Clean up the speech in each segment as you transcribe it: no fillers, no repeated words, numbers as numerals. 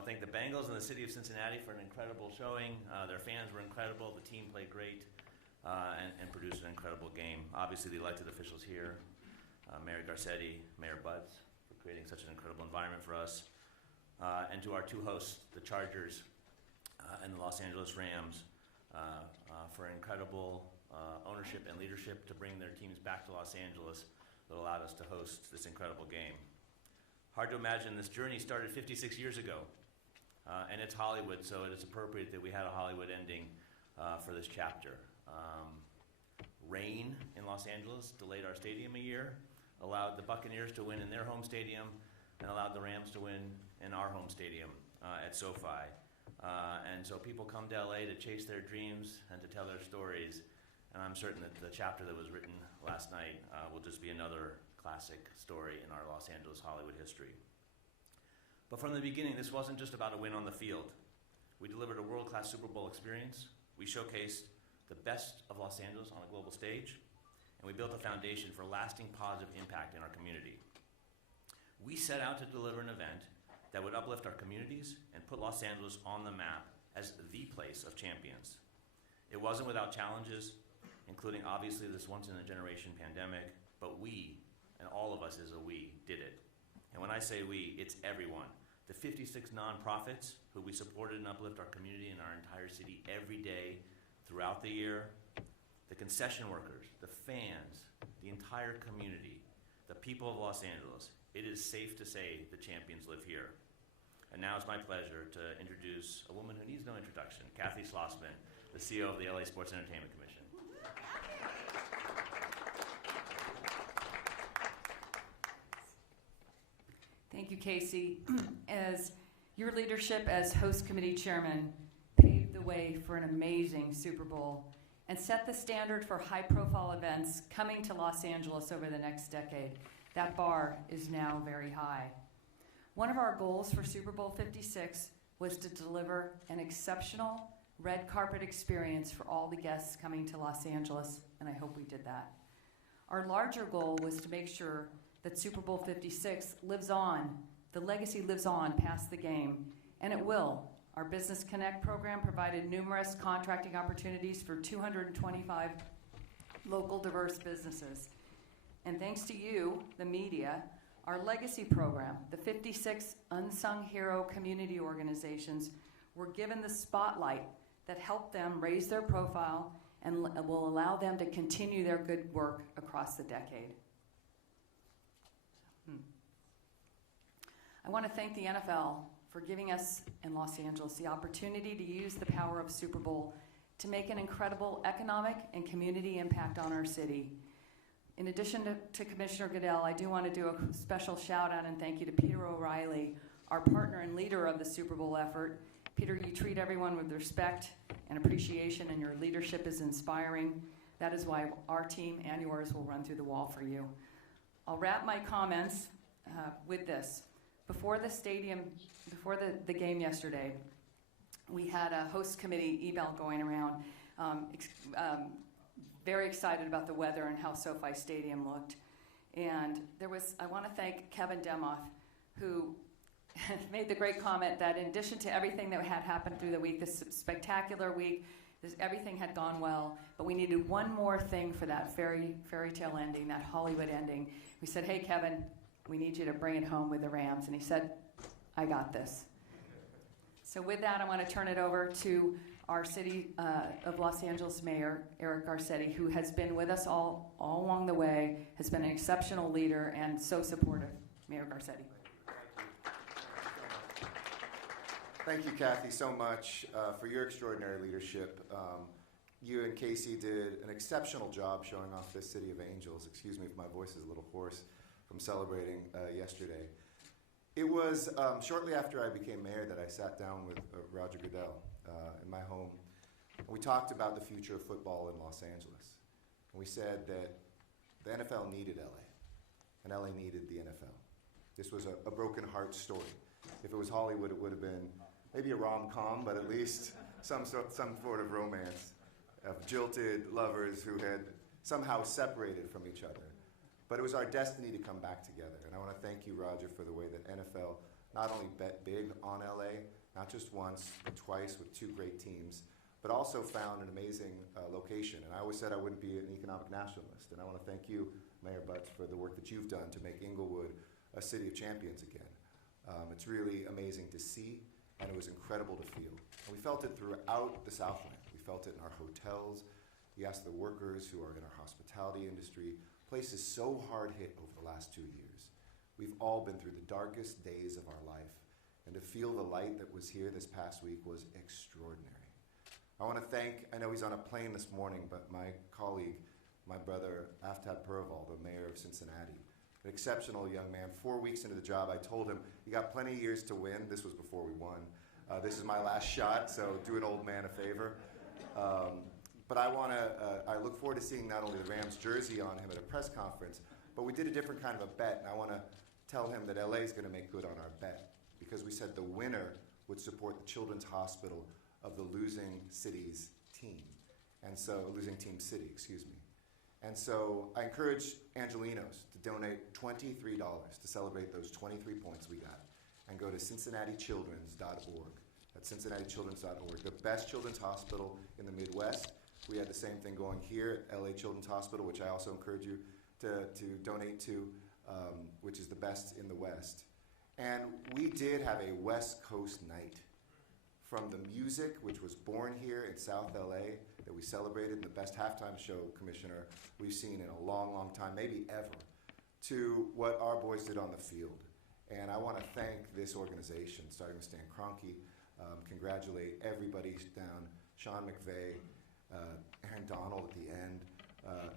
want to thank the Bengals and the city of Cincinnati for an incredible showing. Their fans were incredible. The team played great and produced an incredible game. Obviously, the elected officials here, Mayor Garcetti, Mayor Butts, for creating such an incredible environment for us. And to our two hosts, the Chargers and the Los Angeles Rams, for incredible ownership and leadership to bring their teams back to Los Angeles that allowed us to host this incredible game. Hard to imagine this journey started 56 years ago, and it's Hollywood, so it is appropriate that we had a Hollywood ending for this chapter. Rain in Los Angeles delayed our stadium a year, allowed the Buccaneers to win in their home stadium, and allowed the Rams to win in our home stadium at SoFi. And so people come to LA to chase their dreams and to tell their stories, and I'm certain that the chapter that was written last night will just be another classic story in our Los Angeles Hollywood history. But from the beginning, this wasn't just about a win on the field. We delivered a world-class Super Bowl experience. We showcased the best of Los Angeles on a global stage, and we built a foundation for lasting positive impact in our community. We set out to deliver an event that would uplift our communities and put Los Angeles on the map as the place of champions. It wasn't without challenges, including obviously this once-in-a-generation pandemic, but we, and all of us as a we, did it. And when I say we, it's everyone. The 56 nonprofits who we supported and uplift our community and our entire city every day throughout the year, the concession workers, the fans, the entire community, the people of Los Angeles. It is safe to say the champions live here. And now it's my pleasure to introduce a woman who needs no introduction, Kathy Schlossman, the CEO of the LA Sports Entertainment Commission. Thank you, Casey. As your leadership as host committee chairman paved the way for an amazing Super Bowl and set the standard for high-profile events coming to Los Angeles over the next decade, that bar is now very high. One of our goals for Super Bowl 56 was to deliver an exceptional red carpet experience for all the guests coming to Los Angeles, and I hope we did that. Our larger goal was to make sure that Super Bowl 56 lives on, the legacy lives on past the game, and it will. Our Business Connect program provided numerous contracting opportunities for 225 local diverse businesses. And thanks to you, the media, our legacy program, the 56 unsung hero community organizations, were given the spotlight that helped them raise their profile and will allow them to continue their good work across the decade. I want to thank the NFL for giving us in Los Angeles the opportunity to use the power of Super Bowl to make an incredible economic and community impact on our city. In addition to Commissioner Goodell, I do want to do a special shout out and thank you to Peter O'Reilly, our partner and leader of the Super Bowl effort. Peter, you treat everyone with respect and appreciation, and your leadership is inspiring. That is why our team and yours will run through the wall for you. I'll wrap my comments with this. Before the game yesterday, we had a host committee email going around, very excited about the weather and how SoFi Stadium looked. And I want to thank Kevin Demoff, who made the great comment that in addition to everything that had happened through the week, this spectacular week, everything had gone well, but we needed one more thing for that fairy tale ending, that Hollywood ending. We said, hey, Kevin, we need you to bring it home with the Rams. And he said, I got this. So with that, I want to turn it over to our City of Los Angeles Mayor, Eric Garcetti, who has been with us all along the way, has been an exceptional leader and so supportive. Mayor Garcetti. Thank you, Kathy, so much for your extraordinary leadership. You and Casey did an exceptional job showing off this City of Angels. Excuse me if my voice is a little hoarse from celebrating yesterday. It was shortly after I became mayor that I sat down with Roger Goodell in my home. And we talked about the future of football in Los Angeles. And we said that the NFL needed LA, and LA needed the NFL. This was a broken heart story. If it was Hollywood, it would have been maybe a rom-com, but at least some sort of romance of jilted lovers who had somehow separated from each other. But it was our destiny to come back together. And I want to thank you, Roger, for the way that NFL not only bet big on LA, not just once, but twice with two great teams, but also found an amazing location. And I always said I wouldn't be an economic nationalist. And I want to thank you, Mayor Butts, for the work that you've done to make Inglewood a city of champions again. It's really amazing to see, and it was incredible to feel. And we felt it throughout the Southland. We felt it in our hotels. We asked the workers who are in our hospitality industry, places so hard hit over the last 2 years. We've all been through the darkest days of our life, and to feel the light that was here this past week was extraordinary. I want to thank, I know he's on a plane this morning, but my colleague, my brother, Aftab Purval, the mayor of Cincinnati, an exceptional young man. 4 weeks into the job, I told him, you got plenty of years to win. This was before we won. This is my last shot, so do an old man a favor. But I look forward to seeing not only the Rams jersey on him at a press conference, but we did a different kind of a bet, and I want to tell him that LA is going to make good on our bet, because we said the winner would support the Children's Hospital of the losing city's team. And so, losing team city, excuse me. And so I encourage Angelenos to donate $23 to celebrate those 23 points we got, and go to cincinnatichildrens.org. That's cincinnatichildrens.org, the best children's hospital in the Midwest. We had the same thing going here at LA Children's Hospital, which I also encourage you to donate to, which is the best in the West. And we did have a West Coast night. From the music, which was born here in South LA, that we celebrated, the best halftime show, Commissioner, we've seen in a long, long time, maybe ever, to what our boys did on the field. And I want to thank this organization, starting with Stan Kroenke, congratulate everybody down, Sean McVay, Aaron Donald at the end,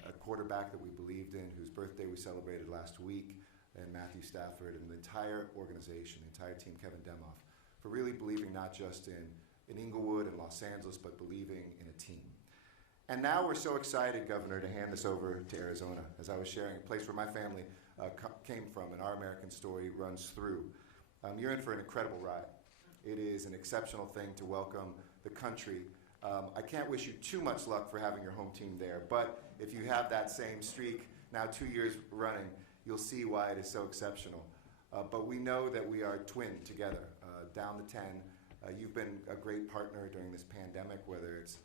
a quarterback that we believed in, whose birthday we celebrated last week, and Matthew Stafford, and the entire organization, the entire team, Kevin Demoff, for really believing not just in Inglewood and Los Angeles, but believing in a team. And now we're so excited, Governor, to hand this over to Arizona. As I was sharing, a place where my family came from and our American story runs through. You're in for an incredible ride. It is an exceptional thing to welcome the country. I can't wish you too much luck for having your home team there, but if you have that same streak, now 2 years running, you'll see why it is so exceptional. But we know that we are twinned together, down the 10. You've been a great partner during this pandemic, whether it's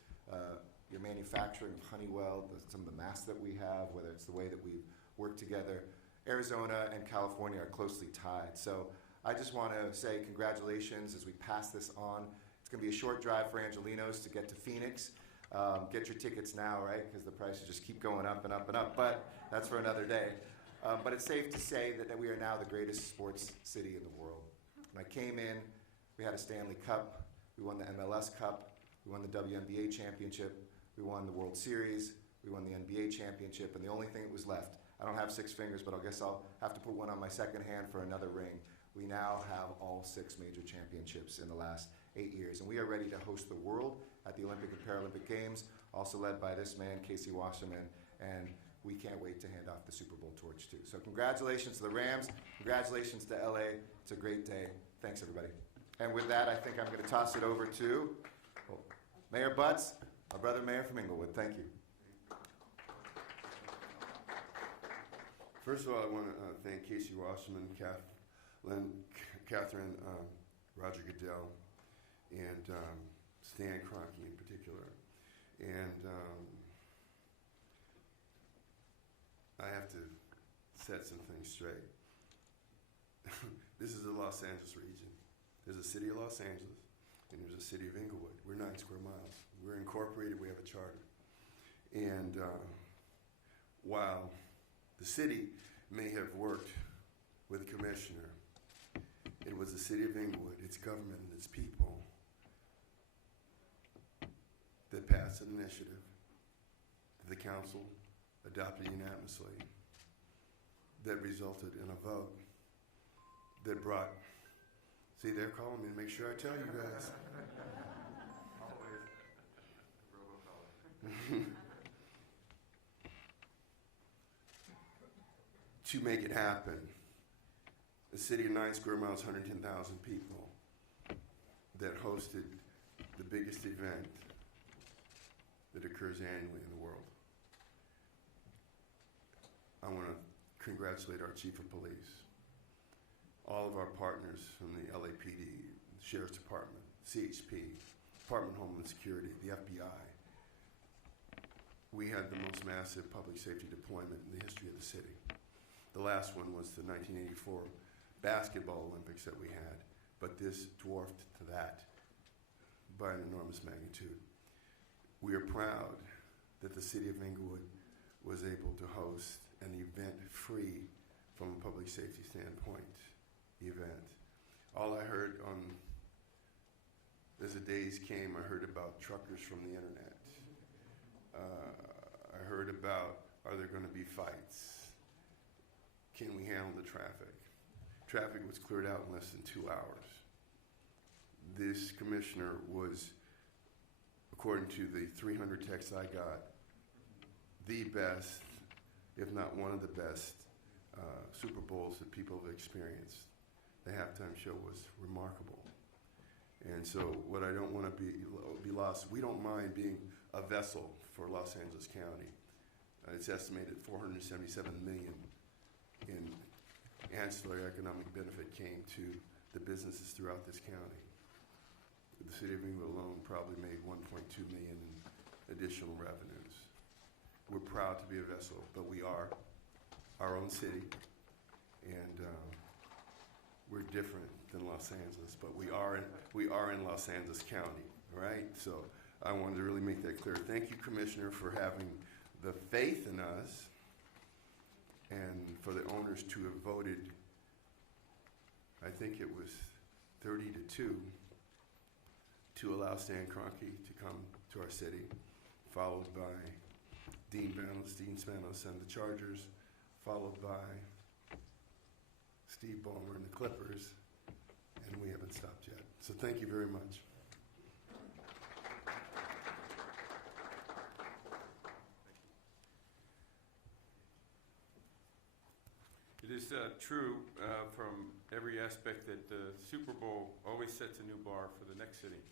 your manufacturing of Honeywell, some of the masks that we have, whether it's the way that we've worked together. Arizona and California are closely tied. So I just want to say congratulations as we pass this on. It's going to be a short drive for Angelenos to get to Phoenix. Get your tickets now, right? Because the prices just keep going up and up and up, but that's for another day. But it's safe to say that we are now the greatest sports city in the world. When I came in, we had a Stanley Cup, we won the MLS Cup, we won the WNBA Championship, we won the World Series, we won the NBA Championship, and the only thing that was left, I don't have 6 fingers, but I guess I'll have to put one on my second hand for another ring. We now have all 6 major championships in the last 8 years, and we are ready to host the world at the Olympic and Paralympic Games, also led by this man, Casey Wasserman, and we can't wait to hand off the Super Bowl torch too. So congratulations to the Rams, congratulations to LA. It's a great day. Thanks, everybody. And with that, I think I'm going to toss it over to Mayor Butts, our brother mayor from Inglewood. Thank you. First of all, I want to thank Casey Wasserman, Catherine, Roger Goodell, and Stan Kroenke in particular. And I have to set some things straight. This is the Los Angeles region. There's a city of Los Angeles, and there's a city of Inglewood. We're 9 square miles. We're incorporated. We have a charter. And while the city may have worked with the commissioner, it was the city of Inglewood, its government, and its people that passed an initiative that the council adopted unanimously that resulted in a vote that brought, see, they're calling me to make sure I tell you guys. To make it happen, a city of 9 square miles, 110,000 people that hosted the biggest event that occurs annually in the world. I want to congratulate our chief of police, all of our partners from the LAPD, Sheriff's Department, CHP, Department of Homeland Security, the FBI. We had the most massive public safety deployment in the history of the city. The last one was the 1984 basketball Olympics that we had, but this dwarfed to that by an enormous magnitude. We are proud that the city of Inglewood was able to host an event free from a public safety standpoint event. All I heard as the days came, I heard about truckers from the internet. I heard about, are there going to be fights? Can we handle the traffic? Traffic was cleared out in less than 2 hours. This commissioner was, according to the 300 texts I got, the best, if not one of the best, Super Bowls that people have experienced. The halftime show was remarkable. And so what I don't want to be lost, we don't mind being a vessel for Los Angeles County. It's estimated $477 million in ancillary economic benefit came to the businesses throughout this county. The city of Inglewood alone probably made $1.2 million in additional revenues. We're proud to be a vessel, but we are our own city, and we're different than Los Angeles, but we are in Los Angeles County, right? So I wanted to really make that clear. Thank you, Commissioner, for having the faith in us and for the owners to have voted, I think it was 30-2, to allow Stan Kroenke to come to our city, followed by Dean Spanos and the Chargers, followed by Steve Ballmer and the Clippers, and we haven't stopped yet. So thank you very much. It is true from every aspect that the Super Bowl always sets a new bar for the next city.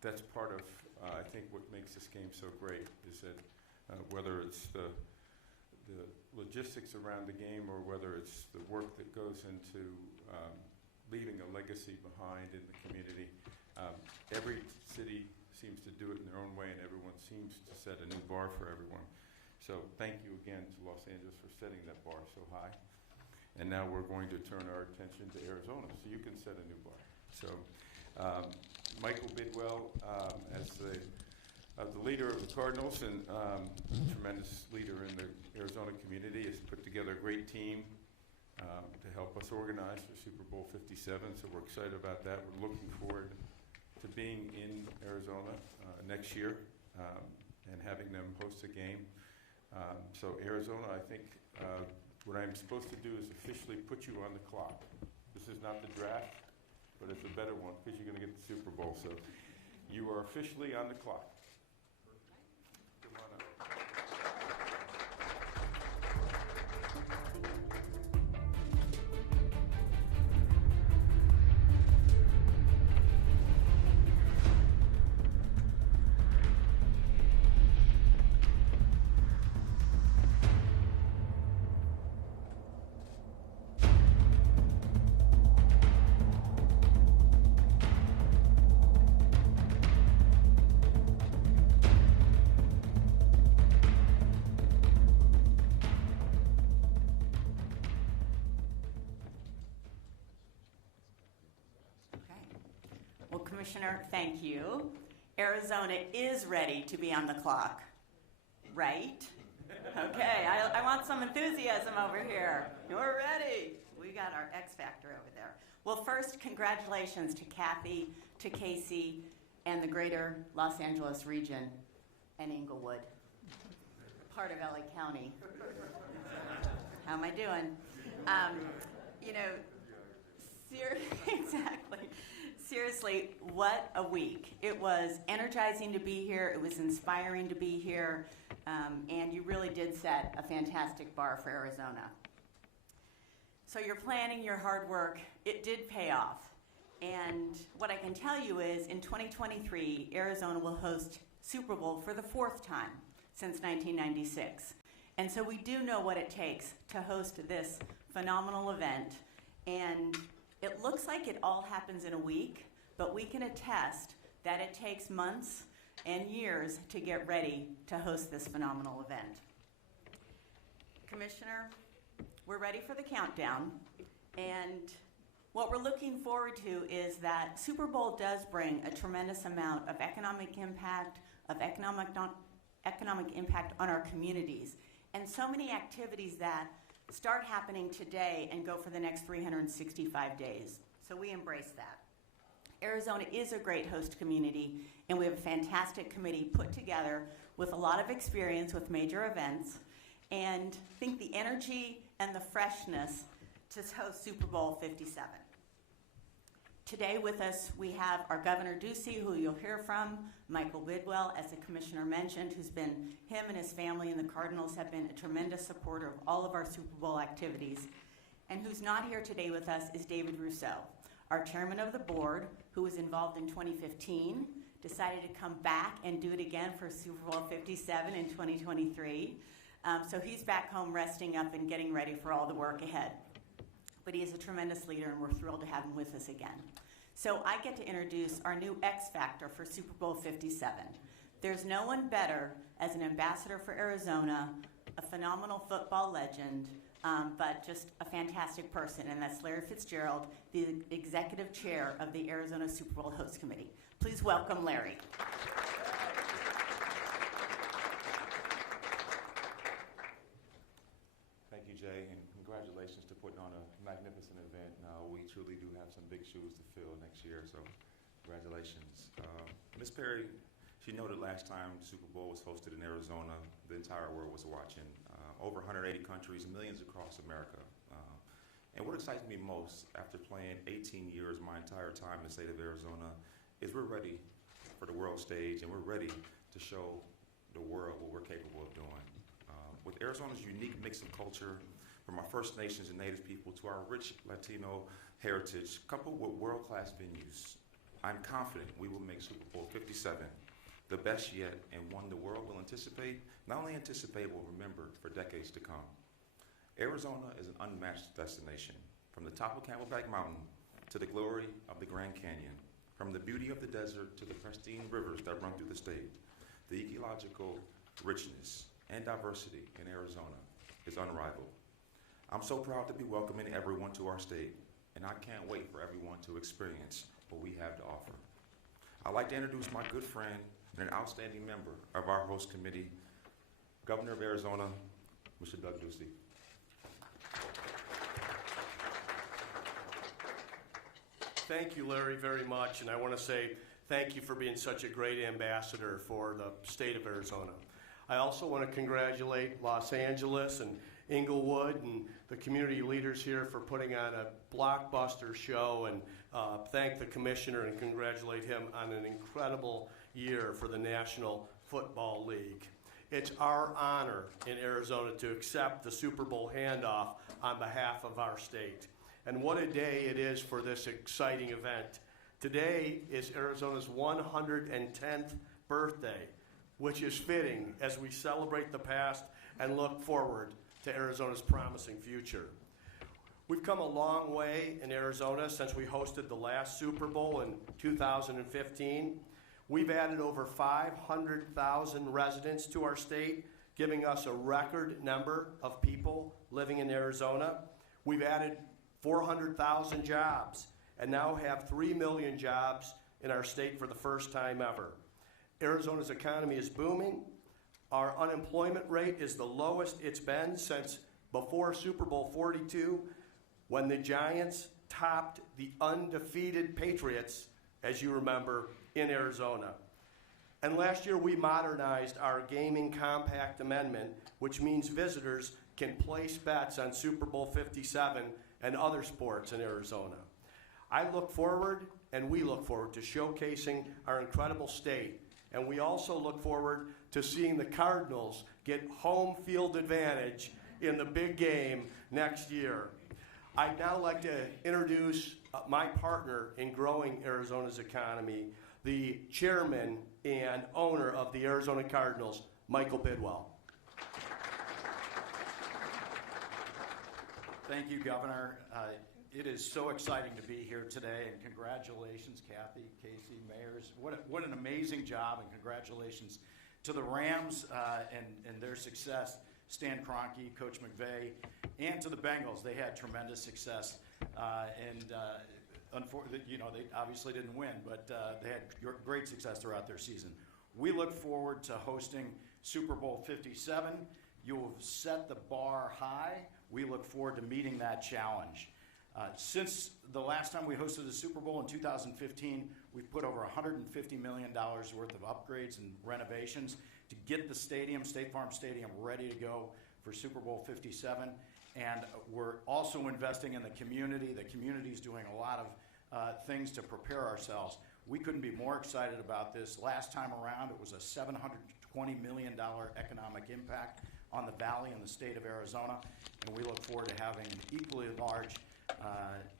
That's part of, I think, what makes this game so great is that whether it's the logistics around the game or whether it's the work that goes into leaving a legacy behind in the community, every city seems to do it in their own way and everyone seems to set a new bar for everyone. So thank you again to Los Angeles for setting that bar so high. And now we're going to turn our attention to Arizona, so you can set a new bar. So Michael Bidwell, as the leader of the Cardinals and tremendous leader in the Arizona community, has put together a great team to help us organize for Super Bowl 57. So we're excited about that. We're looking forward to being in Arizona next year and having them host a game. So Arizona, I think what I'm supposed to do is officially put you on the clock. This is not the draft, but it's a better one because you're going to get the Super Bowl. So you are officially on the clock. Come on up. Commissioner, thank you. Arizona is ready to be on the clock, right? Okay, I want some enthusiasm over here. You're ready. We got our X factor over there. Well, first, congratulations to Kathy, to Casey, and the greater Los Angeles region and Inglewood, part of LA County. How am I doing? Exactly. Seriously, what a week. It was energizing to be here. It was inspiring to be here. And you really did set a fantastic bar for Arizona. So your planning, your hard work, it did pay off. And what I can tell you is in 2023, Arizona will host Super Bowl for the 4th time since 1996. And so we do know what it takes to host this phenomenal event. And it looks like it all happens in a week, but we can attest that it takes months and years to get ready to host this phenomenal event. Commissioner, we're ready for the countdown, and what we're looking forward to is that Super Bowl does bring a tremendous amount of economic impact, economic impact on our communities, and so many activities that start happening today and go for the next 365 days. So we embrace that. Arizona is a great host community, and we have a fantastic committee put together with a lot of experience with major events, and I think the energy and the freshness to host Super Bowl 57. Today with us, we have our Governor Ducey, who you'll hear from, Michael Bidwell, as the Commissioner mentioned, him and his family and the Cardinals have been a tremendous supporter of all of our Super Bowl activities. And who's not here today with us is David Rousseau, our Chairman of the Board, who was involved in 2015, decided to come back and do it again for Super Bowl 57 in 2023. So he's back home resting up and getting ready for all the work ahead. But he is a tremendous leader, and we're thrilled to have him with us again. So I get to introduce our new X Factor for Super Bowl 57. There's no one better as an ambassador for Arizona, a phenomenal football legend, but just a fantastic person, and that's Larry Fitzgerald, the Executive Chair of the Arizona Super Bowl Host Committee. Please welcome Larry. Thank you, Jay, and congratulations to putting on a magnificent event. We truly do have some big shoes to fill next year, so congratulations. Ms. Perry, she noted last time Super Bowl was hosted in Arizona, the entire world was watching. Over 180 countries, millions across America. And what excites me most after playing 18 years, my entire time in the state of Arizona, is we're ready for the world stage, and we're ready to show the world what we're capable of doing. With Arizona's unique mix of culture, from our First Nations and Native people to our rich Latino heritage, coupled with world-class venues, I'm confident we will make Super Bowl 57 the best yet, and one the world will anticipate, not only anticipate, but remember for decades to come. Arizona is an unmatched destination. From the top of Camelback Mountain to the glory of the Grand Canyon, from the beauty of the desert to the pristine rivers that run through the state, the ecological richness and diversity in Arizona is unrivaled. I'm so proud to be welcoming everyone to our state, and I can't wait for everyone to experience what we have to offer. I'd like to introduce my good friend and an outstanding member of our host committee, Governor of Arizona, Mr. Doug Ducey. Thank you, Larry, very much, and I want to say thank you for being such a great ambassador for the state of Arizona. I also want to congratulate Los Angeles and Inglewood and the community leaders here for putting on a blockbuster show, and thank the commissioner and congratulate him on an incredible year for the National Football League. It's our honor in Arizona to accept the Super Bowl handoff on behalf of our state. And what a day it is for this exciting event. Today is Arizona's 110th birthday, which is fitting as we celebrate the past and look forward to Arizona's promising future. We've come a long way in Arizona since we hosted the last Super Bowl in 2015. We've added over 500,000 residents to our state, giving us a record number of people living in Arizona. We've added 400,000 jobs and now have 3 million jobs in our state for the first time ever. Arizona's economy is booming. Our unemployment rate is the lowest it's been since before Super Bowl 42, when the Giants topped the undefeated Patriots, as you remember, in Arizona. And last year we modernized our gaming compact amendment, which means visitors can place bets on Super Bowl 57 and other sports in Arizona. I look forward, and we look forward to showcasing our incredible state. And we also look forward to seeing the Cardinals get home field advantage in the big game next year. I'd now like to introduce my partner in growing Arizona's economy, the chairman and owner of the Arizona Cardinals, Michael Bidwell. Thank you, Governor. It is so exciting to be here today, and congratulations, Kathy, Casey, mayors. What an amazing job, and congratulations to the Rams and their success. Stan Kroenke, Coach McVay, and to the Bengals. They had tremendous success, unfortunately, they obviously didn't win, but they had great success throughout their season. We look forward to hosting Super Bowl 57. You have set the bar high. We look forward to meeting that challenge. Since the last time we hosted the Super Bowl in 2015, we've put over $150 million worth of upgrades and renovations to get the stadium, State Farm Stadium, ready to go for Super Bowl 57. And we're also investing in the community. The community's doing a lot of things to prepare ourselves. We couldn't be more excited about this. Last time around, it was a $720 million economic impact on the valley and the state of Arizona, and we look forward to having equally large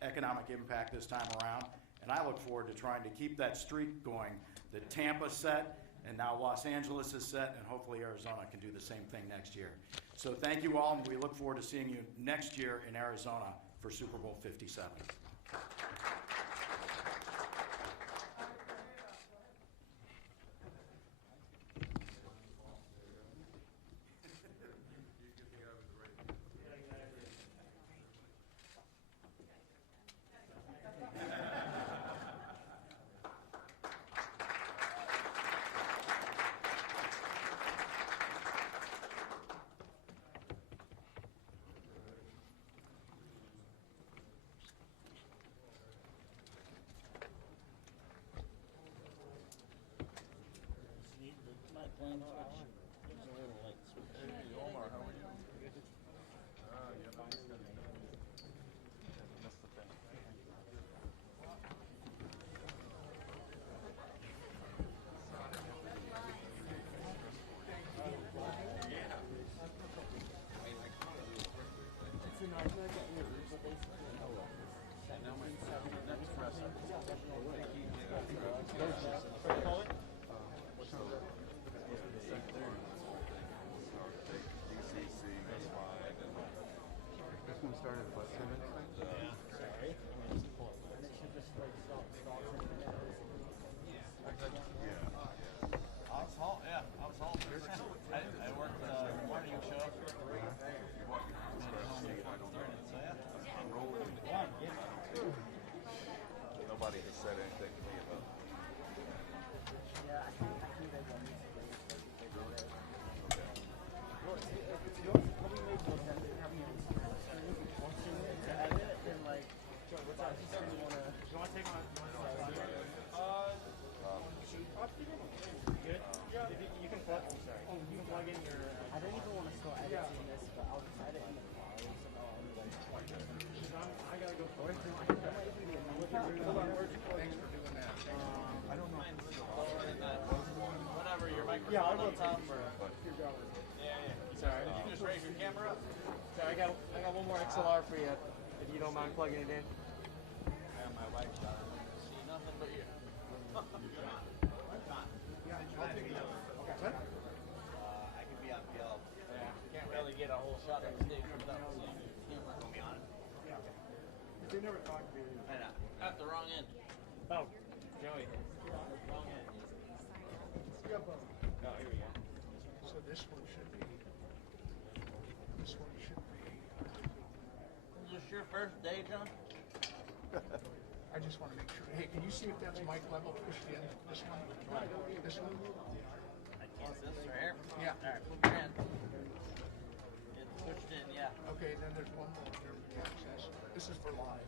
economic impact this time around. And I look forward to trying to keep that streak going that Tampa set, and now Los Angeles is set, and hopefully Arizona can do the same thing next year. So thank you all, and we look forward to seeing you next year in Arizona for Super Bowl 57. Nobody has said anything to me about it. Yeah, I'll go top for Yeah. Sorry. You can just raise your camera up. Sorry, I got one more XLR for you, if you don't mind plugging it in. Yeah, my wife see nothing but you. I can be up yellow. Yeah. Can't really get a whole shot of the stage without seeing your camera. Gonna be on it. Yeah. They never talked to me. I know. At the wrong end. Oh, Joey. Wrong end. Oh, here we go. So this one should be. This one should be. Is this your first day, John? I just want to make sure. Hey, can you see if that's mic level pushed in? This one? This one? I can't. This right here? Yeah. All right, put your hand. It's pushed in, yeah. Okay, then there's one more here with the access. This is for live.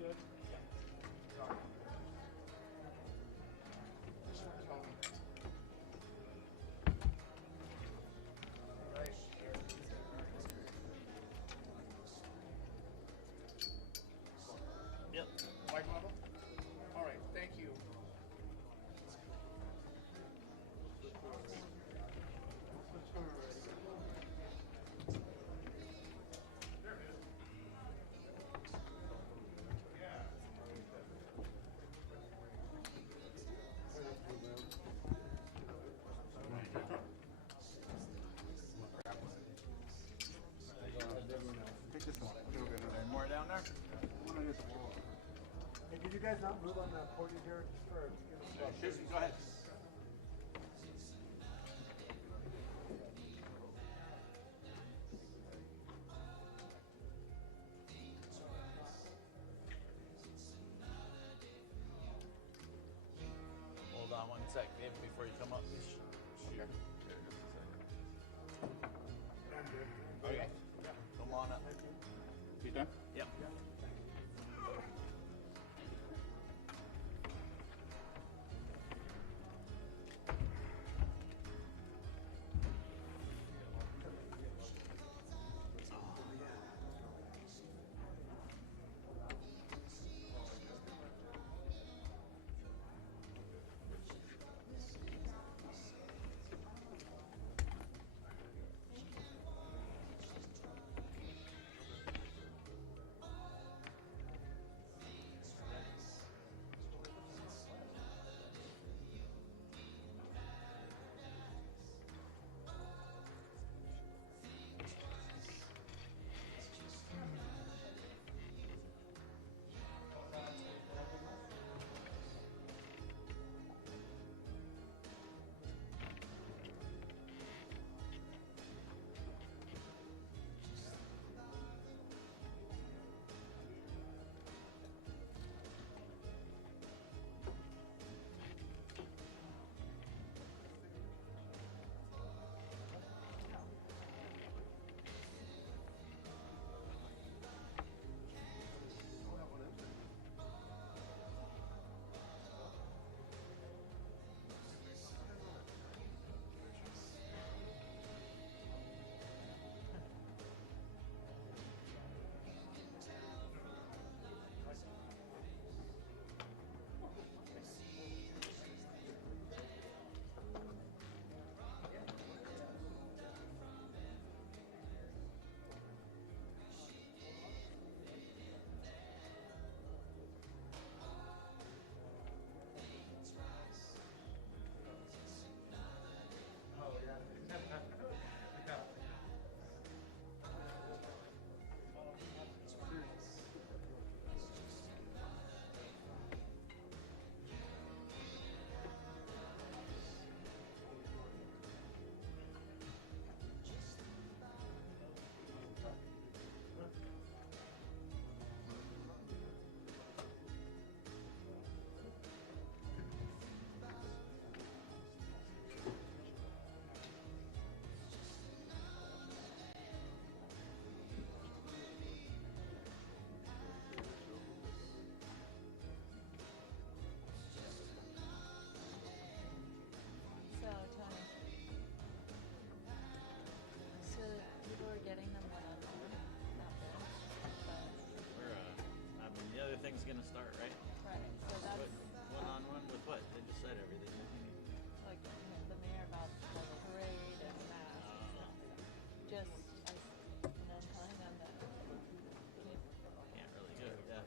Good? Yeah. This one's on. Right. Yep. Mic level? All right, thank you. Could you guys not move on the podium here just for, Susan, go ahead. Hold on one sec, Dave, before you come up. Okay. Okay. Come on up. You done? Yep. Thing's gonna start, right? Right. So that's One-on-one with what? They just said everything. like the mayor about the parade and masks and stuff. Just and then telling them that Can't really do it. Yeah.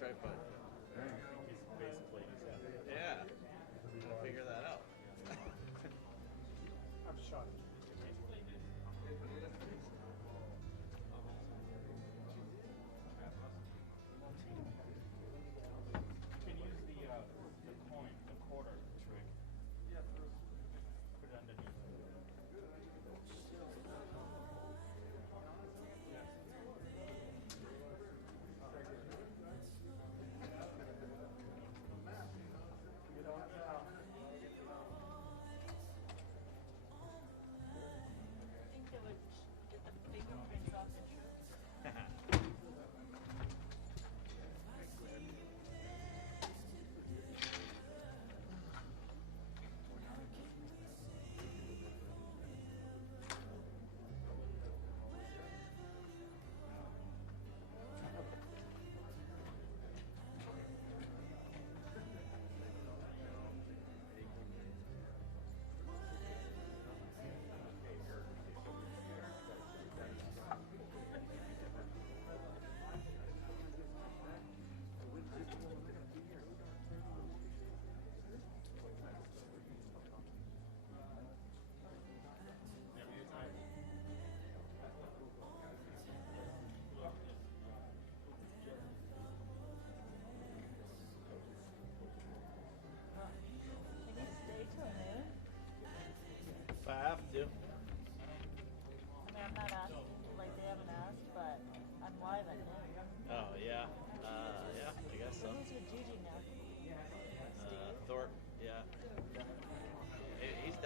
Tripod. basically, Yeah. Gotta figure that out. I'm shocked. You can use the coin, the quarter trick. Yeah, put it underneath.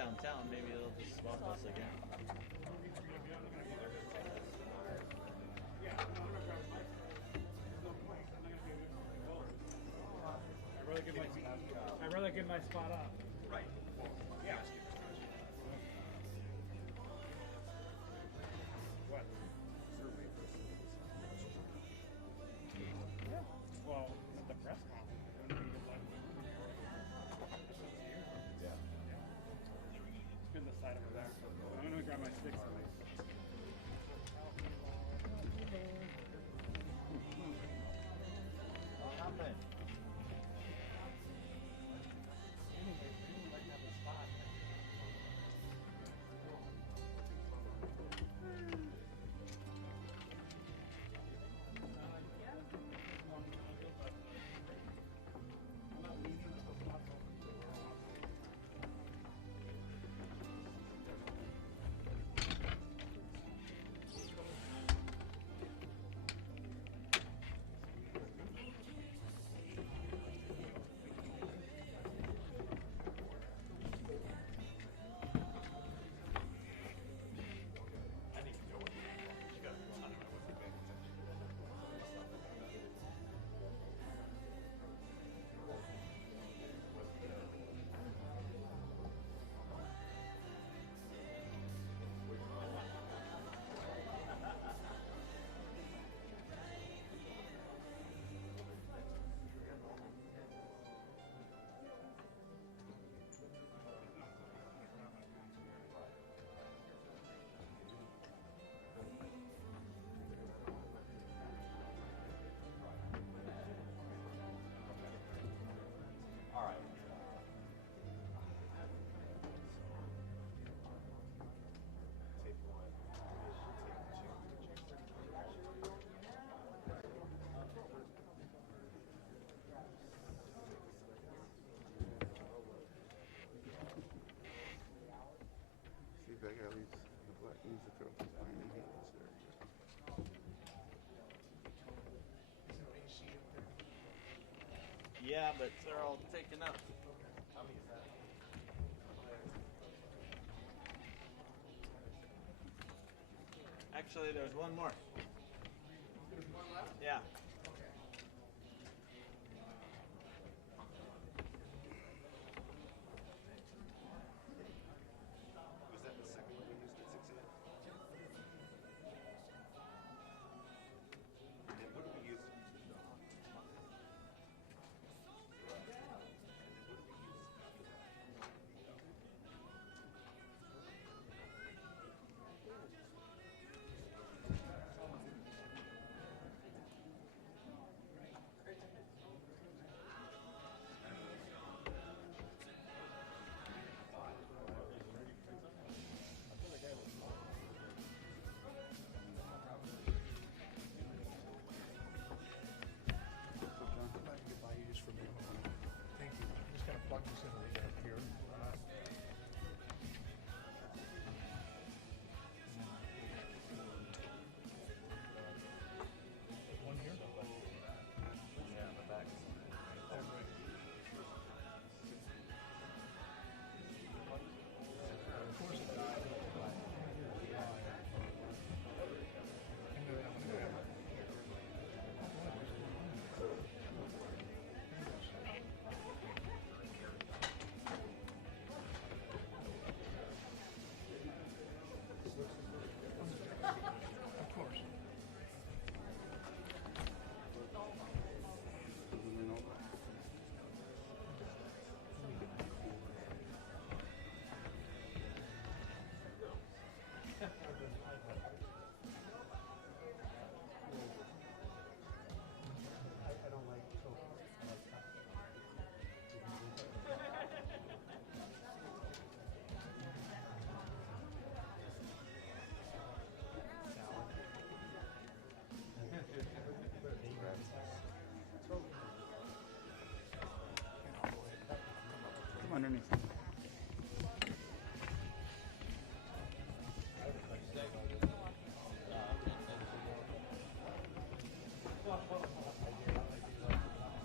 downtown, maybe it'll just swap us again. I'd rather give my spot up. Right. Yeah. What? Well, at the press conference. Yeah. Spin the side over there. I'm gonna grab my sticks. What happened? See, that guy leaves the black needs to throw his behind the hands there. Yeah, but they're all taken up. Actually, there's one more. There's one left? Yeah. Was that the second one we used at 6 a.m.? And what did we use? Thank you. I'm just gonna plug this in right here. One here? Yeah, in the back. Oh, right. Of course it died. Of course. Come underneath.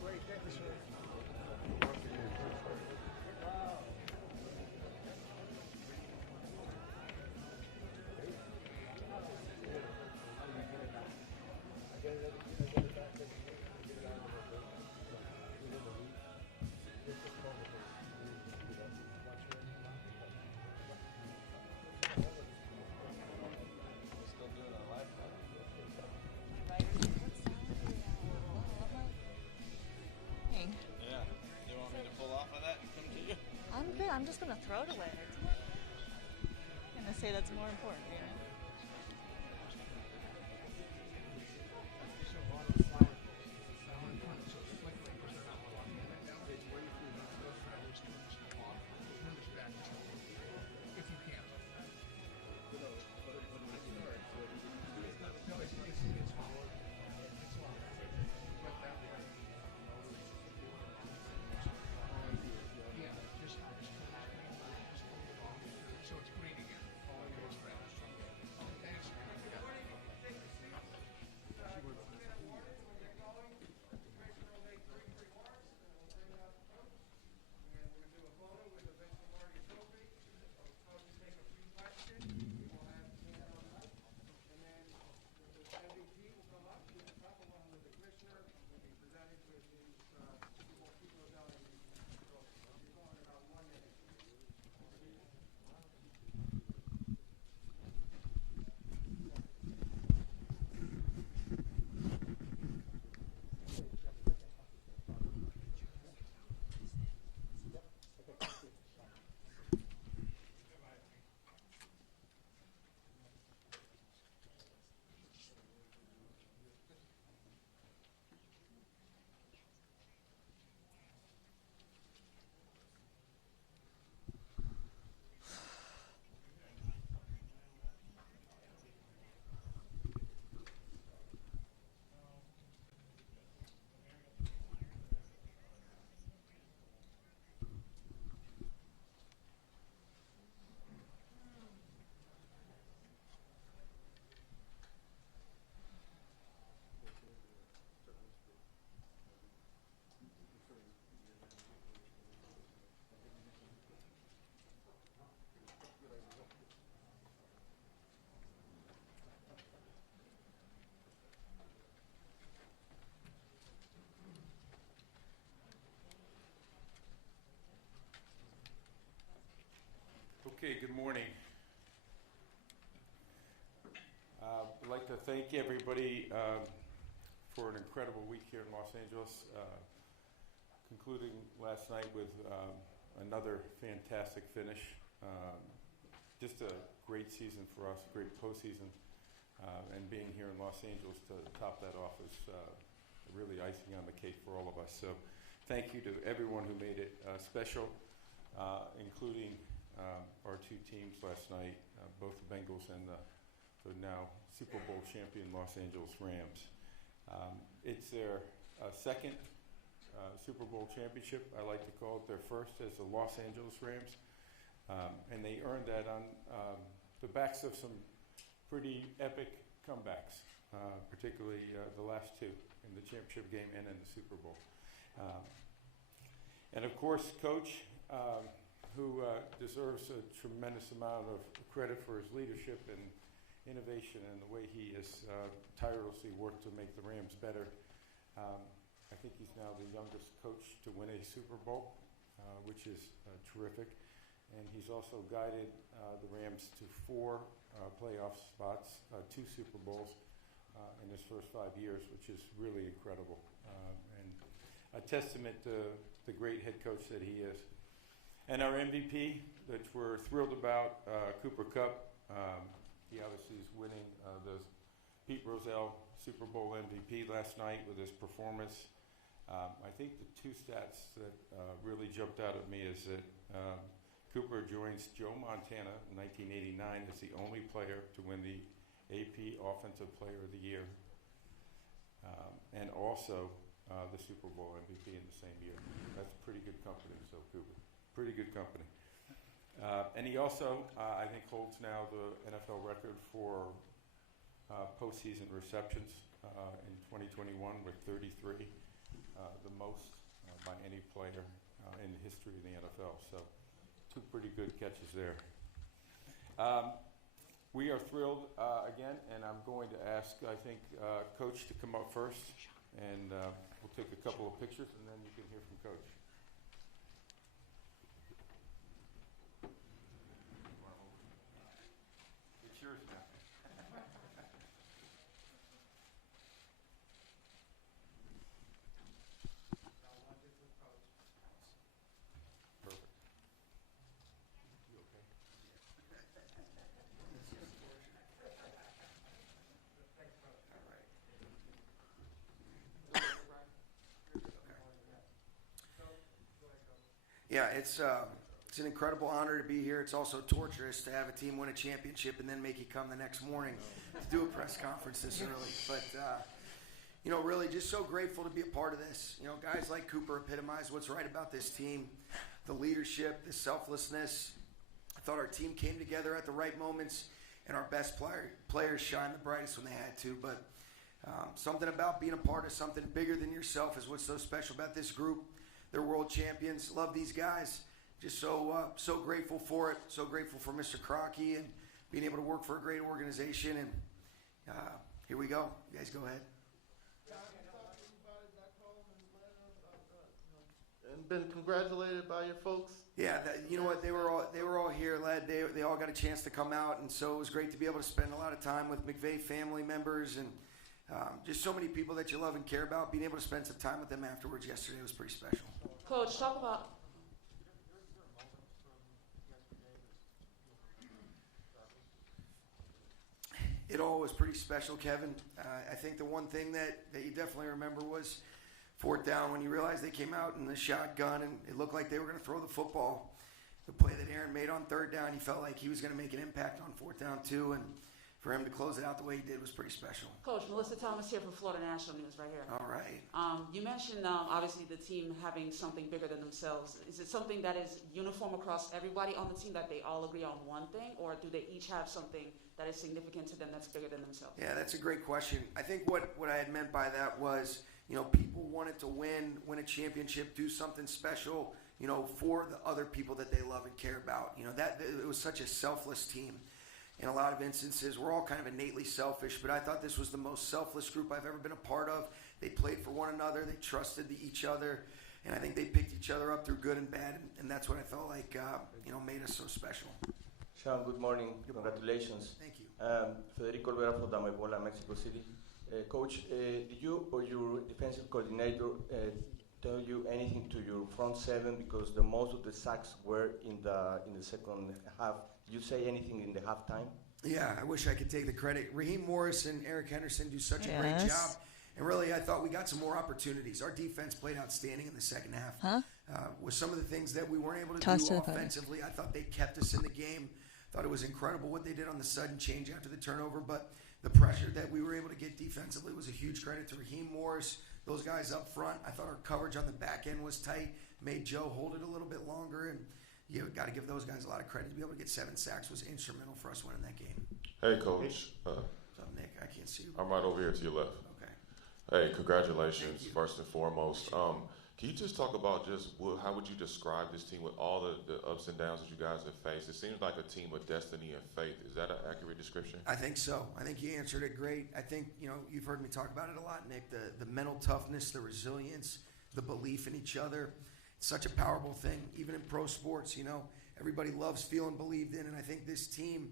Great, thank you, sir. I'm just gonna throw it away. I'm gonna say that's more important, you know. Okay, good morning. I'd like to thank everybody for an incredible week here in Los Angeles, concluding last night with another fantastic finish. Just a great season for us, great postseason, and being here in Los Angeles to top that off is really icing on the cake for all of us. So thank you to everyone who made it special, including our two teams last night, both the Bengals and the now Super Bowl champion Los Angeles Rams. It's their second Super Bowl championship. I like to call it their first as the Los Angeles Rams. And they earned that on the backs of some pretty epic comebacks, particularly the last two in the championship game and in the Super Bowl. And of course, Coach, who deserves a tremendous amount of credit for his leadership and innovation and the way he has tirelessly worked to make the Rams better. I think he's now the youngest coach to win a Super Bowl, which is terrific. And he's also guided the Rams to 4 playoff spots, 2 Super Bowls in his first 5 years, which is really incredible. And a testament to the great head coach that he is. And our MVP, which we're thrilled about, Kupp. He obviously is winning the Pete Rozelle Super Bowl MVP last night with his performance. I think the 2 stats that really jumped out at me is that Cooper joins Joe Montana in 1989 as the only player to win the AP Offensive Player of the Year, and also the Super Bowl MVP in the same year. That's pretty good company, so Cooper. Pretty good company. And he also, I think, holds now the NFL record for postseason receptions in 2021 with 33, the most by any player in the history of the NFL. So 2 pretty good catches there. We are thrilled again, and I'm going to ask, I think, Coach to come up first, and we'll take a couple of pictures, and then you can hear from Coach. It's yours now. Perfect. Yeah, it's an incredible honor to be here. It's also torturous to have a team win a championship and then make you come the next morning to do a press conference this early. But, really just so grateful to be a part of this. Guys like Cooper epitomize what's right about this team, the leadership, the selflessness. I thought our team came together at the right moments, and our best players shined the brightest when they had to. But something about being a part of something bigger than yourself is what's so special about this group. They're world champions. Love these guys. Just so grateful for it. So grateful for Mr. Crocky and being able to work for a great organization. And here we go. You guys go ahead. And been congratulated by your folks. Yeah, you know what? They were all here, lad. They all got a chance to come out, and so it was great to be able to spend a lot of time with McVay family members and just so many people that you love and care about. Being able to spend some time with them afterwards yesterday was pretty special. Coach, talk about. It all was pretty special, Kevin. I think the one thing that you definitely remember was fourth down when you realized they came out in the shotgun and it looked like they were going to throw the football. The play that Aaron made on third down, he felt like he was going to make an impact on fourth down too, and for him to close it out the way he did was pretty special. Coach, Melissa Thomas here from Florida National News right here. All right. You mentioned obviously the team having something bigger than themselves. Is it something that is uniform across everybody on the team, that they all agree on one thing, or do they each have something that is significant to them that's bigger than themselves? Yeah, that's a great question. I think what I had meant by that was, people wanted to win a championship, do something special, for the other people that they love and care about. That it was such a selfless team. In a lot of instances, we're all kind of innately selfish, but I thought this was the most selfless group I've ever been a part of. They played for one another, they trusted each other, and I think they picked each other up through good and bad, and that's what I felt like, made us so special. Sean, good morning. Congratulations. Thank you. Federico Olvera from Damebola, Mexico City. Coach, did you or your defensive coordinator tell you anything to your front seven, because the most of the sacks were in the second half? Did you say anything in the halftime? Yeah, I wish I could take the credit. Raheem Morris and Eric Henderson do such a great job. And really, I thought we got some more opportunities. Our defense played outstanding in the second half. With some of the things that we weren't able to do offensively, I thought they kept us in the game. Thought it was incredible what they did on the sudden change after the turnover. But the pressure that we were able to get defensively was a huge credit to Raheem Morris, those guys up front. I thought our coverage on the back end was tight, made Joe hold it a little bit longer, and you got to give those guys a lot of credit. To be able to get 7 sacks was instrumental for us winning that game. Hey, Coach. What's up, Nick? I can't see you. I'm right over here to your left. Okay. Hey, congratulations, first and foremost. Can you just talk about how would you describe this team with all the ups and downs that you guys have faced? It seems like a team of destiny and faith. Is that an accurate description? I think so. I think you answered it great. I think, you've heard me talk about it a lot, Nick, the mental toughness, the resilience, the belief in each other. It's such a powerful thing, even in pro sports. Everybody loves feeling believed in, and I think this team,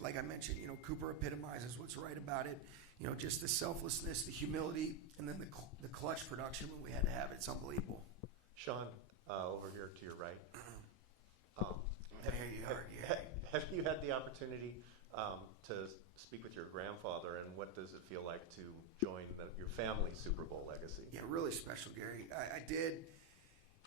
like I mentioned, Cooper epitomizes what's right about it. Just the selflessness, the humility, and then the clutch production when we had to have it. It's unbelievable. Sean, over here to your right. There you are. Have you had the opportunity to speak with your grandfather, and what does it feel like to join your family's Super Bowl legacy? Yeah, really special, Gary. I did.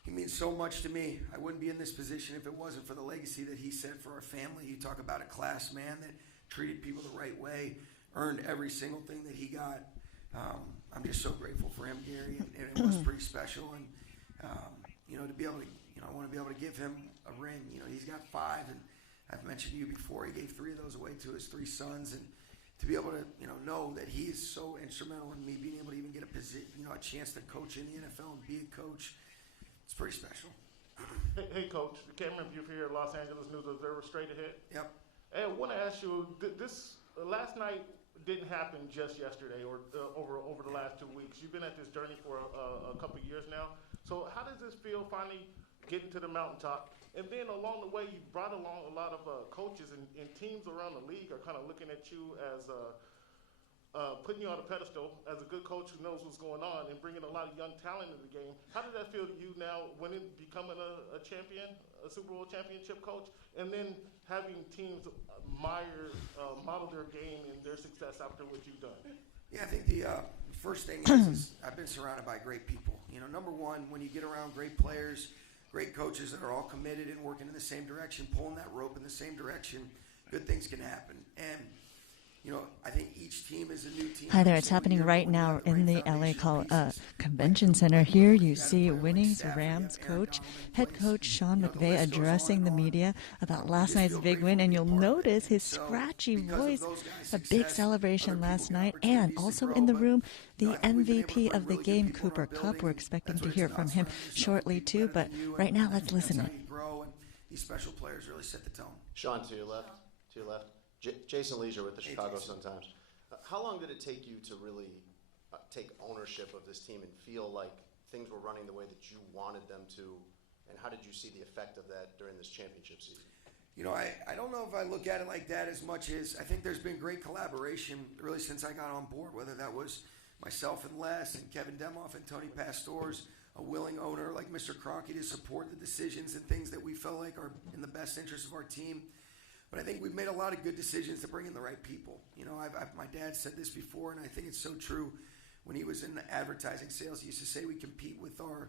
He means so much to me. I wouldn't be in this position if it wasn't for the legacy that he set for our family. You talk about a class man that treated people the right way, earned every single thing that he got. I'm just so grateful for him, Gary, and it was pretty special. And to be able to, I want to be able to give him a ring. He's got 5, and I've mentioned to you before, he gave 3 of those away to his 3 sons, and to be able to, know that he is so instrumental in me being able to even get a chance to coach in the NFL and be a coach. It's pretty special. Hey, Coach. Cameron Buford here, Los Angeles News Observer, straight ahead. Yep. Hey, I want to ask you, this last night didn't happen just yesterday or over the last 2 weeks. You've been at this journey for a couple of years now. So how does this feel finally getting to the mountaintop? And then along the way, you brought along a lot of coaches and teams around the league are kind of looking at you as putting you on a pedestal as a good coach who knows what's going on and bringing a lot of young talent into the game. How did that feel to you now when becoming a champion, a Super Bowl championship coach, and then having teams model their game and their success after what you've done? Yeah, I think the first thing is I've been surrounded by great people. Number one, when you get around great players, great coaches that are all committed and working in the same direction, pulling that rope in the same direction, good things can happen. And I think each team is a new team. Hi there, it's happening right now in the LA Convention Center. Here you see Winnings Rams coach, head coach Sean McVay addressing the media about last night's big win, and you'll notice his scratchy voice, a big celebration last night, and also in the room, the MVP of the game, Cooper Kupp. We're expecting to hear from him shortly too, but right now let's listen in. These special players really set the tone. Sean, to your left. Jason Leisure with the Chicago Sun-Times. How long did it take you to really take ownership of this team and feel like things were running the way that you wanted them to? And how did you see the effect of that during this championship season? I don't know if I look at it like that as much as I think there's been great collaboration really since I got on board, whether that was myself and Les and Kevin Demoff and Tony Pastors, a willing owner like Mr. Kroenke to support the decisions and things that we felt like are in the best interest of our team. But I think we've made a lot of good decisions to bring in the right people. My dad said this before, and I think it's so true. When he was in the advertising sales, he used to say we compete with our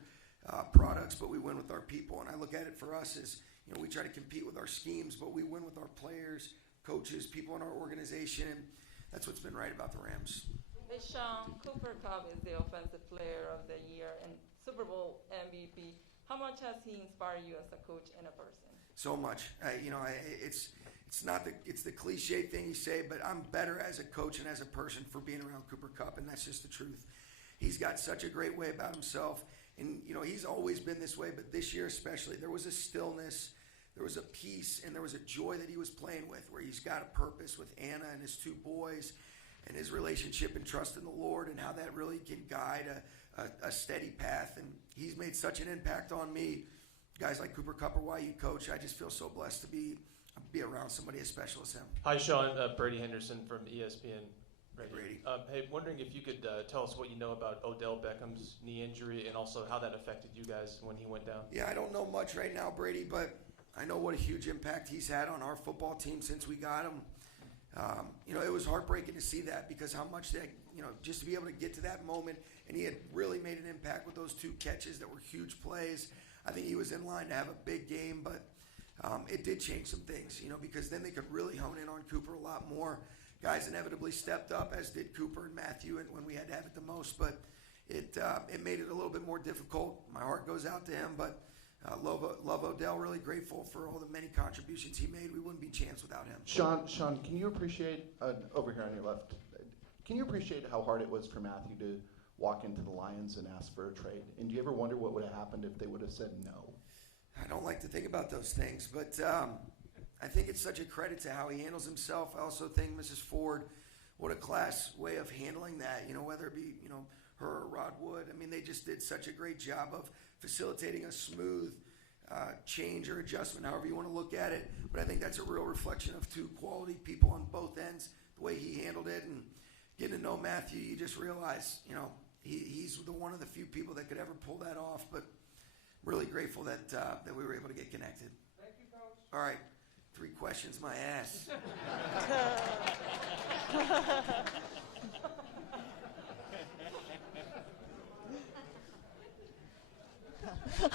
products, but we win with our people. And I look at it for us as, we try to compete with our schemes, but we win with our players, coaches, people in our organization. And that's what's been right about the Rams. Hey, Sean, Cooper Kupp is the Offensive Player of the Year and Super Bowl MVP. How much has he inspired you as a coach and a person? So much. It's the cliche thing you say, but I'm better as a coach and as a person for being around Cooper Kupp, and that's just the truth. He's got such a great way about himself, and he's always been this way, but this year especially, there was a stillness, there was a peace, and there was a joy that he was playing with, where he's got a purpose with Anna and his two boys, and his relationship and trust in the Lord, and how that really can guide a steady path. And he's made such an impact on me. Guys like Cooper Kupp are why you coach. I just feel so blessed to be around somebody as special as him. Hi, Sean. Brady Henderson from ESPN. Brady. Hey, wondering if you could tell us what you know about Odell Beckham's knee injury and also how that affected you guys when he went down. Yeah, I don't know much right now, Brady, but I know what a huge impact he's had on our football team since we got him. It was heartbreaking to see that, because how much that, just to be able to get to that moment, and he had really made an impact with those two catches that were huge plays. I think he was in line to have a big game, but it did change some things, because then they could really hone in on Cooper a lot more. Guys inevitably stepped up, as did Cooper and Matthew, and when we had to have it the most, but it made it a little bit more difficult. My heart goes out to him, but love Odell, really grateful for all the many contributions he made. We wouldn't be chance without him. Sean, can you appreciate, over here on your left, can you appreciate how hard it was for Matthew to walk into the Lions and ask for a trade? And do you ever wonder what would have happened if they would have said no? I don't like to think about those things, but I think it's such a credit to how he handles himself. I also think Mrs. Ford, what a class way of handling that, whether it be, her or Rod Wood. I mean, they just did such a great job of facilitating a smooth change or adjustment, however you want to look at it. But I think that's a real reflection of two quality people on both ends, the way he handled it. And getting to know Matthew, you just realize, he's one of the few people that could ever pull that off. But really grateful that we were able to get connected. Thank you, Coach. All right, 3 questions, my ass.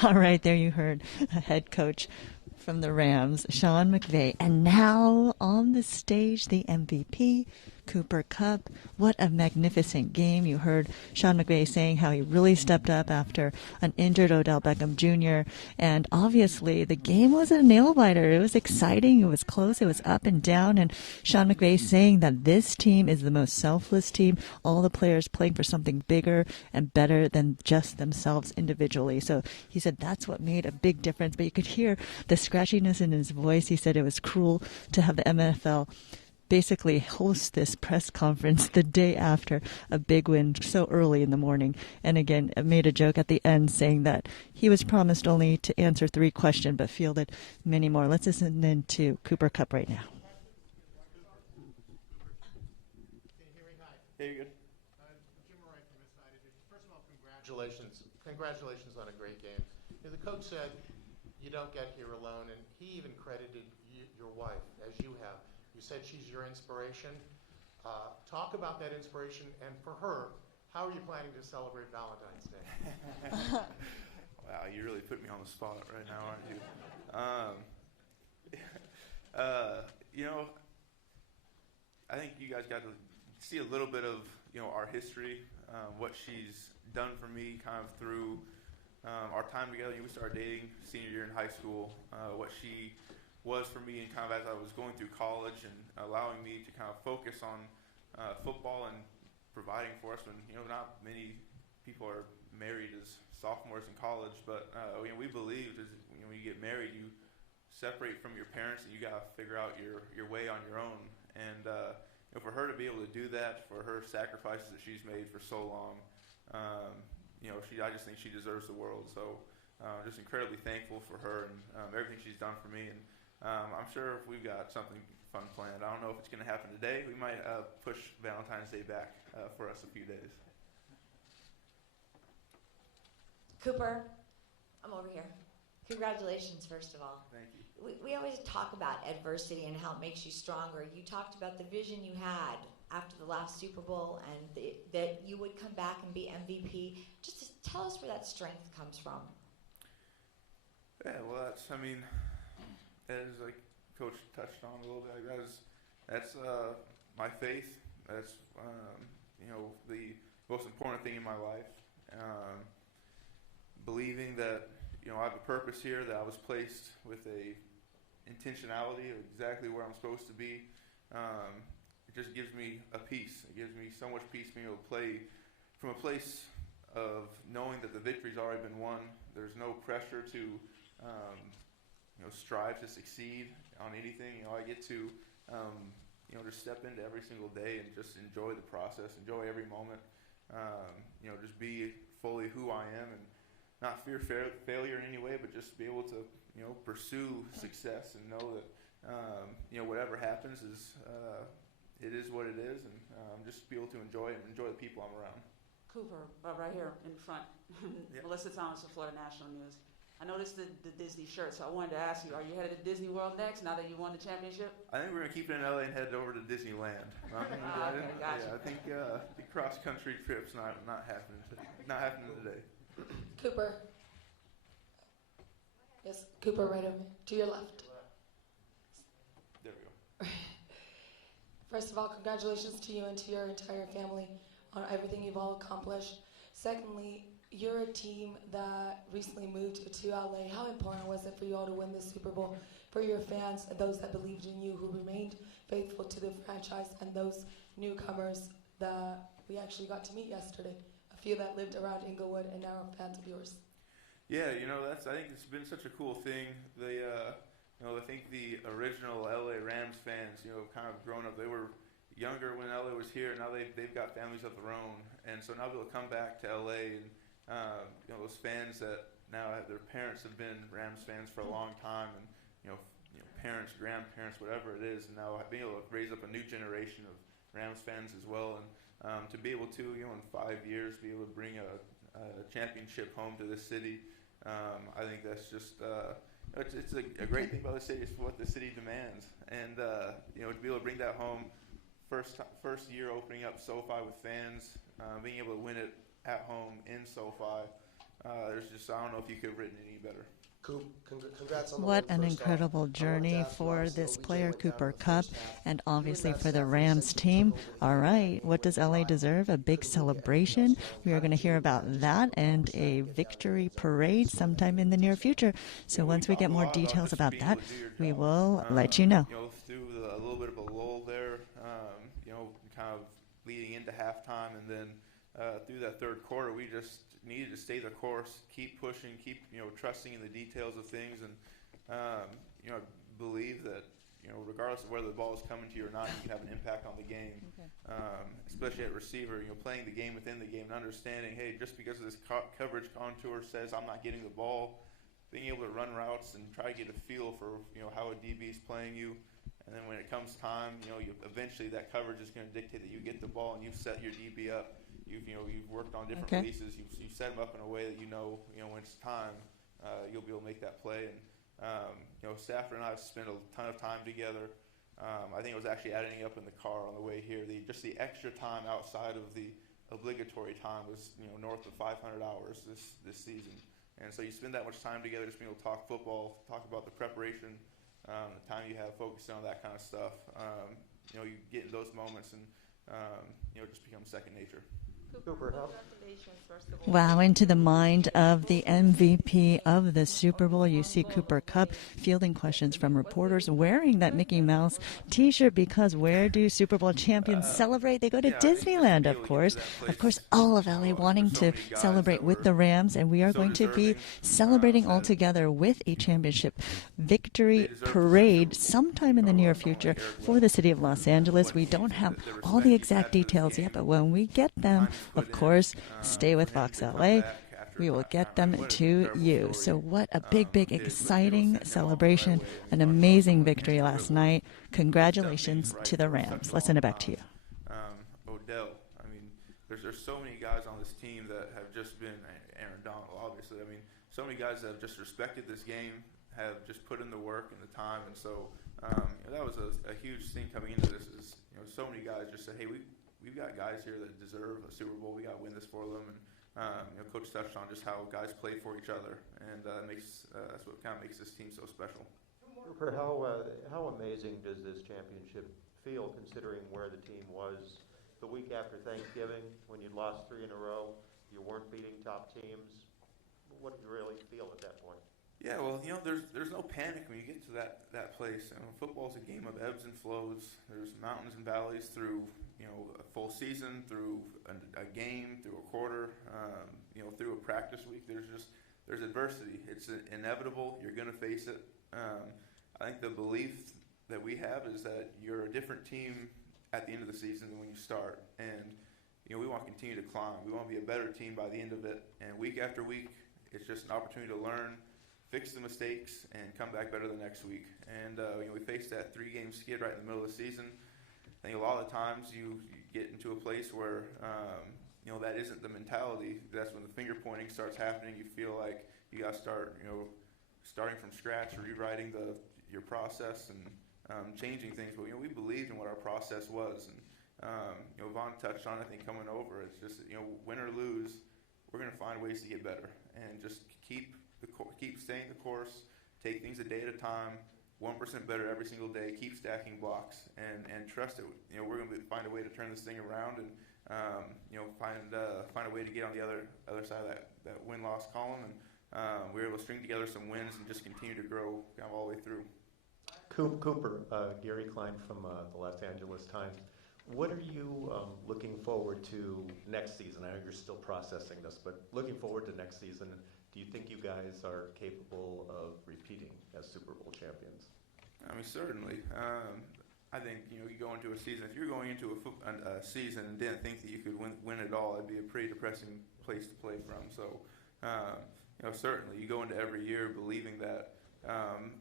All right, there you heard head coach from the Rams, Sean McVay. And now on the stage, the MVP, Cooper Kupp. What a magnificent game. You heard Sean McVay saying how he really stepped up after an injured Odell Beckham Jr. And obviously the game was a nail-biter. It was exciting. It was close. It was up and down. And Sean McVay saying that this team is the most selfless team. All the players playing for something bigger and better than just themselves individually. So he said that's what made a big difference. But you could hear the scratchiness in his voice. He said it was cruel to have the NFL basically host this press conference the day after a big win so early in the morning. And again, made a joke at the end saying that he was promised only to answer 3 questions but fielded many more. Let's listen in to Cooper Kupp right now. Hey, you're good. Jim Murray from this side. First of all, congratulations on a great game. The coach said you don't get here alone, and he even credited your wife, as you have. You said she's your inspiration. Talk about that inspiration, and for her, how are you planning to celebrate Valentine's Day? Wow, you really put me on the spot right now, aren't you? You know, I think you guys got to see a little bit of, you know, our history, what she's done for me kind of through our time together. We started dating senior year in high school, what she was for me and kind of as I was going through college and allowing me to kind of focus on football and providing for us when, you know, not many people are married as sophomores in college, but you know, we believed as you know, when you get married, you separate from your parents and you got to figure out your way on your own. And you know, for her to be able to do that, for her sacrifices that she's made for so long, you know, I just think she deserves the world. So just incredibly thankful for her and everything she's done for me. And I'm sure we've got something fun planned. I don't know if it's going to happen today. We might push Valentine's Day back for us a few days. Cooper, I'm over here. Congratulations, first of all. Thank you. We always talk about adversity and how it makes you stronger. You talked about the vision you had after the last Super Bowl and that you would come back and be MVP. Just tell us where that strength comes from. Yeah, well, I mean, as like Coach touched on a little bit, that's my faith. That's, you know, the most important thing in my life. Believing that, you know, I have a purpose here, that I was placed with a intentionality of exactly where I'm supposed to be. It just gives me a peace. It gives me so much peace being able to play from a place of knowing that the victory's already been won. There's no pressure to, you know, strive to succeed on anything. You know, I get to, you know, just step into every single day and just enjoy the process, enjoy every moment. You know, just be fully who I am and not fear failure in any way, but just be able to, you know, pursue success and know that, you know, whatever happens is, it is what it is, and just be able to enjoy it and enjoy the people I'm around. Cooper, right here in front. Yep. Melissa Thomas of Florida National News. I noticed the Disney shirt, so I wanted to ask you, are you headed to Disney World next now that you won the championship? I think we're going to keep it in LA and head over to Disneyland. Okay, gotcha. Yeah, I think the cross-country trip's not happening today. Cooper. Yes, Cooper, right over to your left. There we go. First of all, congratulations to you and to your entire family on everything you've all accomplished. Secondly, you're a team that recently moved to LA. How important was it for you all to win this Super Bowl? For your fans and those that believed in you, who remained faithful to the franchise, and those newcomers that we actually got to meet yesterday, a few that lived around Inglewood and now are fans of yours. Yeah, you know, I think it's been such a cool thing. You know, I think the original LA Rams fans, you know, kind of grown up. They were younger when LA was here. Now they've got families of their own, and so now they'll come back to LA, and you know, those fans that now have their parents have been Rams fans for a long time, and you know, parents, grandparents, whatever it is, and now being able to raise up a new generation of Rams fans as well, and to be able to, you know, in 5 years, be able to bring a championship home to this city. I think that's just it's a great thing about the city. It's what the city demands, and you know, to be able to bring that home, first year opening up SoFi with fans, being able to win it at home in SoFi. There's just, I don't know if you could have written it any better. Congrats on the What win, an first off. incredible journey for this player, Cooper Kupp, and obviously for the Rams team. All right, what does LA deserve? A big celebration. We are going to hear about that and a victory parade sometime in the near future. So once we get more details about that, we will let you know. You know, through a little bit of a lull there, you know, kind of leading into halftime, and then through that third quarter, we just needed to stay the course, keep pushing, keep, you know, trusting in the details of things, and you know, believe that, you know, regardless of whether the ball is coming to you or not, you can have an impact on the game. Okay. Especially at receiver, you know, playing the game within the game and understanding, hey, just because of this coverage contour says I'm not getting the ball, being able to run routes and try to get a feel for, you know, how a DB is playing you. And then when it comes time, you know, eventually that coverage is going to dictate that you get the ball and you've set your DB up. You've worked on different releases. You've set them up in a way that you know when it's time, you'll be able to make that play. And you know, Stafford and I have spent a ton of time together. I think it was actually adding up in the car on the way here. Just the extra time outside of the obligatory time was, you know, north of 500 hours this season. And so you spend that much time together just being able to talk football, talk about the preparation, the time you have focused on that kind of stuff. You get in those moments and, it just becomes second nature. Cooper, congratulations, first of all. Wow, into the mind of the MVP of the Super Bowl. You see Cooper Kupp fielding questions from reporters, wearing that Mickey Mouse T-shirt, because where do Super Bowl champions celebrate? They go to Disneyland, of course. Of course, all of LA wanting to celebrate with the Rams, and we are going to be celebrating all together with a championship victory parade sometime in the near future for the city of Los Angeles. We don't have all the exact details yet, but when we get them, of course, stay with Fox LA. We will get them to you. So what a big, big, exciting celebration. An amazing victory last night. Congratulations to the Rams. Let's send it back to you. Odell. I mean, there's so many guys on this team that have just been, Aaron Donald, obviously. I mean, so many guys that have just respected this game, have just put in the work and the time. And so that was a huge thing coming into this is, so many guys just said, hey, we've got guys here that deserve a Super Bowl. We got to win this for them. And Coach touched on just how guys play for each other, and that's what kind of makes this team so special. Cooper, how amazing does this championship feel, considering where the team was the week after Thanksgiving when you'd lost 3 in a row, you weren't beating top teams? What did you really feel at that point? Yeah, well, there's no panic when you get to that place. Football's a game of ebbs and flows. There's mountains and valleys through a full season, through a game, through a quarter, through a practice week. There's adversity. It's inevitable. You're going to face it. I think the belief that we have is that you're a different team at the end of the season than when you start. And we want to continue to climb. We want to be a better team by the end of it. And week after week, it's just an opportunity to learn, fix the mistakes, and come back better the next week. And we faced that 3-game skid right in the middle of the season. I think a lot of the times you get into a place where that isn't the mentality. That's when the finger pointing starts happening. You feel like you got to start starting from scratch, rewriting your process and changing things. But we believed in what our process was, and Vaughn touched on it, I think, coming over. It's just win or lose, we're going to find ways to get better and just keep staying the course, take things a day at a time, 1% better every single day, keep stacking blocks, and trust it. We're going to find a way to turn this thing around and find a way to get on the other side of that win-loss column. And we were able to string together some wins and just continue to grow kind of all the way through. Cooper, Gary Klein from the Los Angeles Times. What are you looking forward to next season? I know you're still processing this, but looking forward to next season, do you think you guys are capable of repeating as Super Bowl champions? I mean, certainly. I think you go into a season. If you're going into a season and didn't think that you could win it all, it'd be a pretty depressing place to play from. So, certainly you go into every year believing that,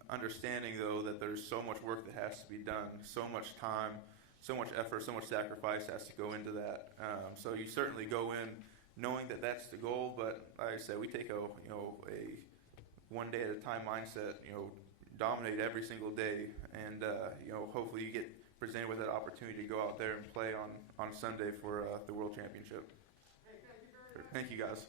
understanding though that there's so much work that has to be done, so much time, so much effort, so much sacrifice has to go into that. So you certainly go in knowing that that's the goal. But like I said, we take a one day at a time mindset. Dominate every single day, and hopefully you get presented with that opportunity to go out there and play on Sunday for the World Championship. Thank you guys.